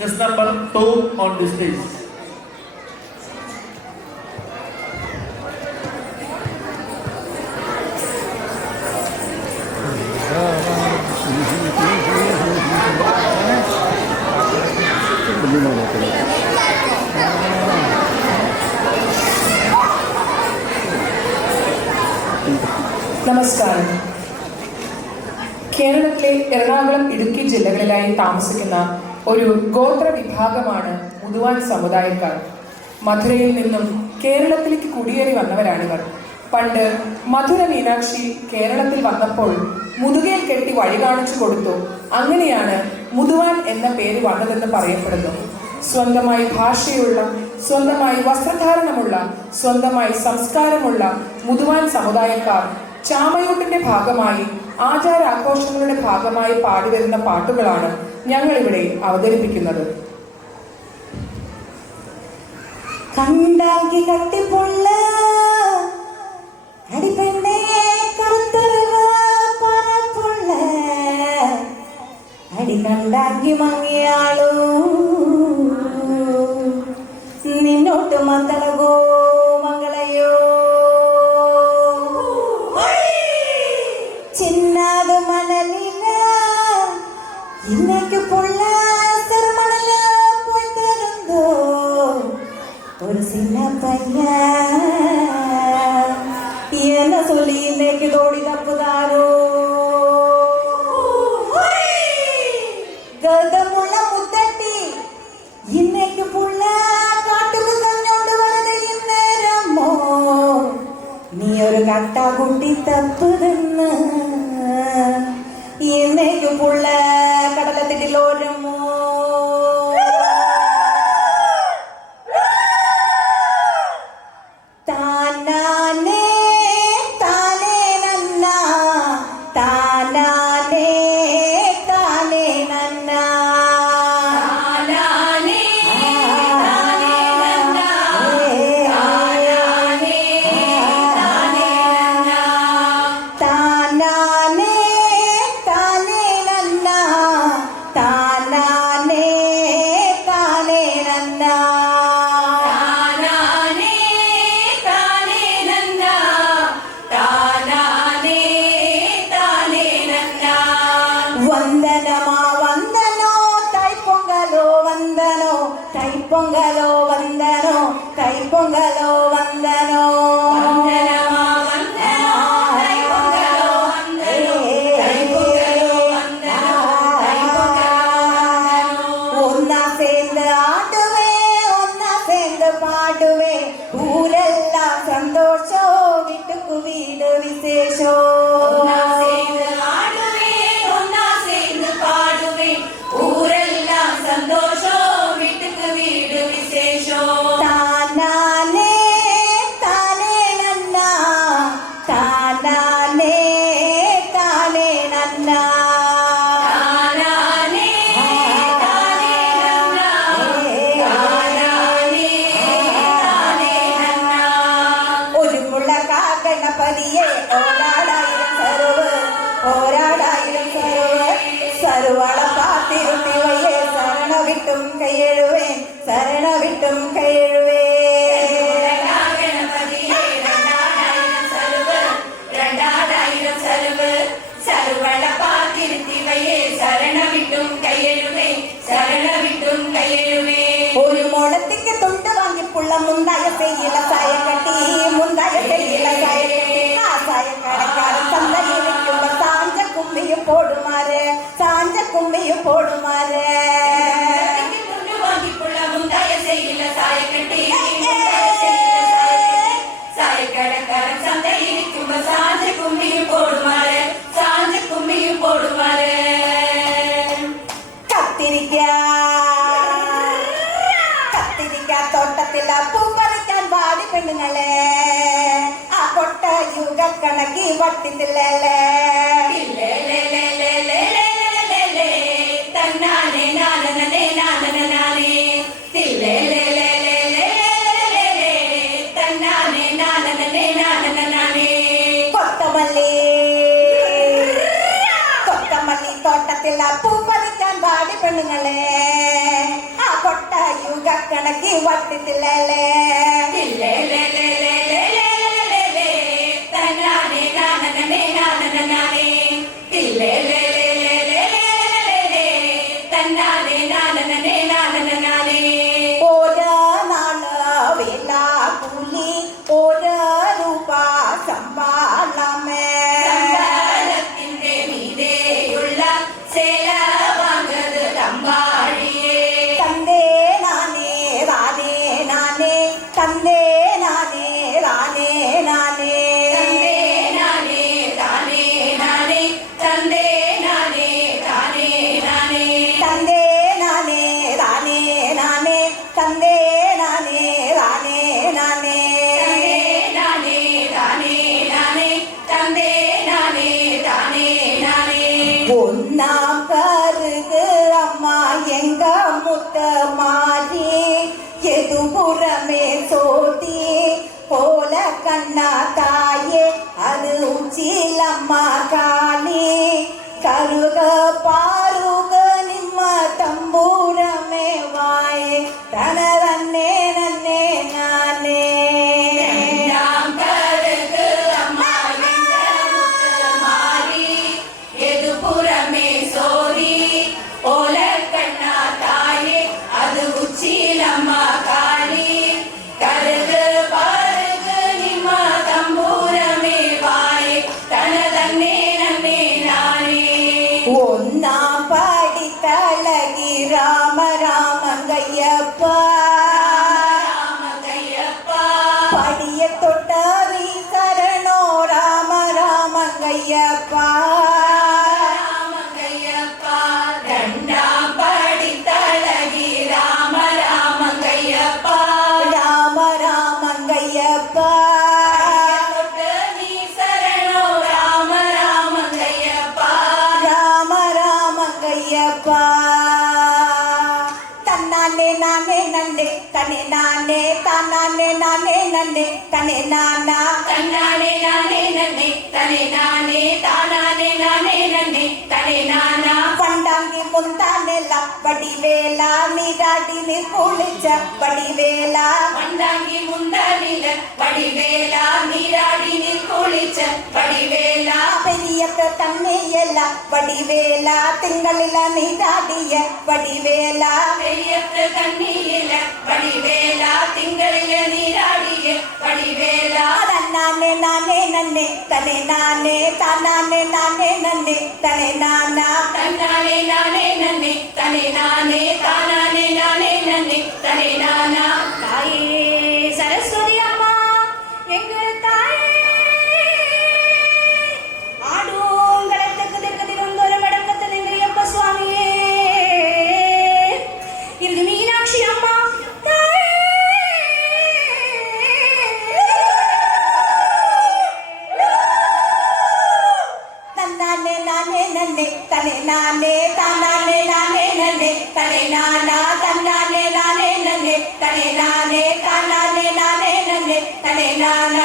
just number 2 on this stage. നമസ്കാരം. കേരളത്തിലെ എറണാകുളം, ഇടുക്കി ജില്ലകളിലായി താമസിക്കുന്ന ഒരു ഗോത്ര വിഭാഗമാണ് മുതുവാൻ സമുദായക്കാർ. മധുരയിൽ നിന്നും കേരളത്തിലേക്ക് കുടിയേറി വന്നവരാണിവർ. പണ്ട് മധുര മീനാക്ഷി കേരളത്തിൽ വന്നപ്പോൾ മുതുകയിൽ കെട്ടി വഴി കാണിച്ചു കൊടുത്തു. അങ്ങനെയാണ് മുതുവാൻ എന്ന പേര് വന്നതെന്ന് പറയപ്പെടുന്നു. സ്വന്തമായി ഭാഷയുള്ള, സ്വന്തമായി വസ്ത്രധാരണമുള്ള, സ്വന്തമായി സംസ്കാരമുള്ള മുതുവാൻ സമുദായക്കാർ ചാമയൂട്ടിന്റെ ഭാഗമായി, ആചാരാഘോഷങ്ങളുടെ ഭാഗമായി പാടിവരുന്ന പാട്ടുകളാണ് ഞങ്ങളിവിടെ അവതരിപ്പിക്കുന്നത്. കണ്ടാങ്കി കട്ടിപ്പുള്ള അടിപ്പെണ്ണേ കറുത്തറിവ പറപ്പുള്ള അടി കണ്ടാങ്കി മങ്ങിയാളൂ നിന്നോട്ട് മന്ദളകോ മംഗളയോ ചിന്നാത് മണലിന ഇന്നേക്ക് പുള്ള ചെറുമണല പോയി തരുന്നോ ஒரு சின்ன பையன் என்ன சொல்லி இன்னைக்கு தோடி தப்புதாரோ கதமுள்ள முத்தட்டி இன்னைக்கு புள்ள காட்டுக்கு தன்னோண்டு வரது இந்நேரமோ நீ ஒரு கட்டா குட்டி தப்புதுன்னு இன்னைக்கு புள்ள கடலை திட்டில் ஓரமோ பொங்கலோ வந்தனோ தை பொங்கலோ வந்தனோ ஒன்னா சேர்ந்து ஆடுவே, ஒன்னா சேர்ந்து பாடுவே, ஊரெல்லாம் சந்தோஷம், வீட்டுக்கு வீடு விசேஷம். சருவாள பாத்திருத்திவையே சரண விட்டும் கையெழுவேன், சரண விட்டும் கையெழுவேன். சருவாள பாத்திருத்திவையே சரண விட்டும் கையெழுவேன், சரண விட்டும் கையெழுவேன். ஒரு முளத்துக்கு துண்டு வாங்கி புள்ள முந்தாய செய்யல சாய கட்டி, முந்தாய செய்யல சாய கட்டி, சாய கடைக்கார சந்தையில் வைக்கும் சாஞ்ச கும்மியும் போடுமாறு, சாஞ்ச கும்மியும் போடுமாறு. കത്തിരിക്കാ തോട്ടത്തിൽ പൂ പറിക്കാൻ പാടി പെണ്ണുങ്ങളെ, ആ കൊട്ട യുഗ കണക്കി വട്ടിത്തില്ലേ. കൊത്തമല്ലി തോട്ടത്തിൽ പൂ പറിക്കാൻ പാടി പെണ്ണുങ്ങളെ, கணக்கு வட்டத்திலே தன்னானே நானே நானே தன்னானே நானே நானே ஒரு நாள் வேலா கூலி ஒரு ரூபா சம்பாளமே சம்பாளத்திൻ്റെ மீதேயுள்ள சேல வாங்குது தம்பாழியே தந்தே நானே ரானே நானே தந்தே நானே ரானே நானே தந்தே நானே ரானே நானே தந்தே நானே ரானே நானே தந்தே நானே ரானே நானே தந்தே நானே ரானே நானே நானே ரானே நானே தந்தே நானே ரானே நானே ஒன்னாம் கருது அம்மா எங்க முத்த மாறி எதுபுறமே சோதி போல கண்ணா தாயே அது உச்சிலம்மா காளி கருக பாருக ನಿಮ್ಮ ತಂಬೂರಮೇ ವಾಯೆ ತನರನ್ನೇ ನನ್ನೇ ನಾನೇ எதுபுறமே சோதி ஓல கண்ணா தாயே அது உச்சிலம்மா காளி கருகு பாருகு நிம்ம தம்பூரமே வாயே தனதன்னே நன்னே நானே ஒன்னாம் படித்தழகி ராம ராமங்கையப்பா படிய தொட்டாரி சரணோ ராம ராமங்கையப்பா ரெண்டாம் படித்தழகி ராம ராமங்கையப்பா ராம ராமங்கையப்பா சரணோ ராம ராமங்கையப்பா ராம ராமங்கையப்பா தன்னானே நானே நன்னே தனே நானே தானே நானே நன்னே தனே நானா தன்னானே நானே நன்னே தனே நானே தானே நானே நன்னே தனே நானா பண்டாங்கி முந்தானெல்ல வடிவேல நீராடி நீ குளிச்ச வடிவேல பண்டாங்கி முந்தானில வடிவேல நீராடி நீ குளிச்ச வடிவேல பெரிய தண்ணியெல்ல வடிவேல திங்களில நீராடிய வடிவேல பெரிய தண்ணியில வடிவேல திங்களில நீராடிய வடிவேல தன்னானே நானே நன்னே தனே நானே தானே நானே நன்னே தனே நானா தன்னானே நானே நன்னே தனே நானே தானே நானே நன்னே தனே நானா தாயே சரஸ்வதி அம்மா எங்கள் தாயே ஆடுங்களத்துக்கு திருக்கதிலும் ஒரு மடக்கத்தில் எங்களையப்ப சுவாமியே இது மீனாட்சி அம்மா தன்னானே நானே நன்னே தனே நானே தானே நானே நன்னே தனே நானா தன்னானே நானே நன்னே தனே நானே தானே நானே நன்னே தனே நானா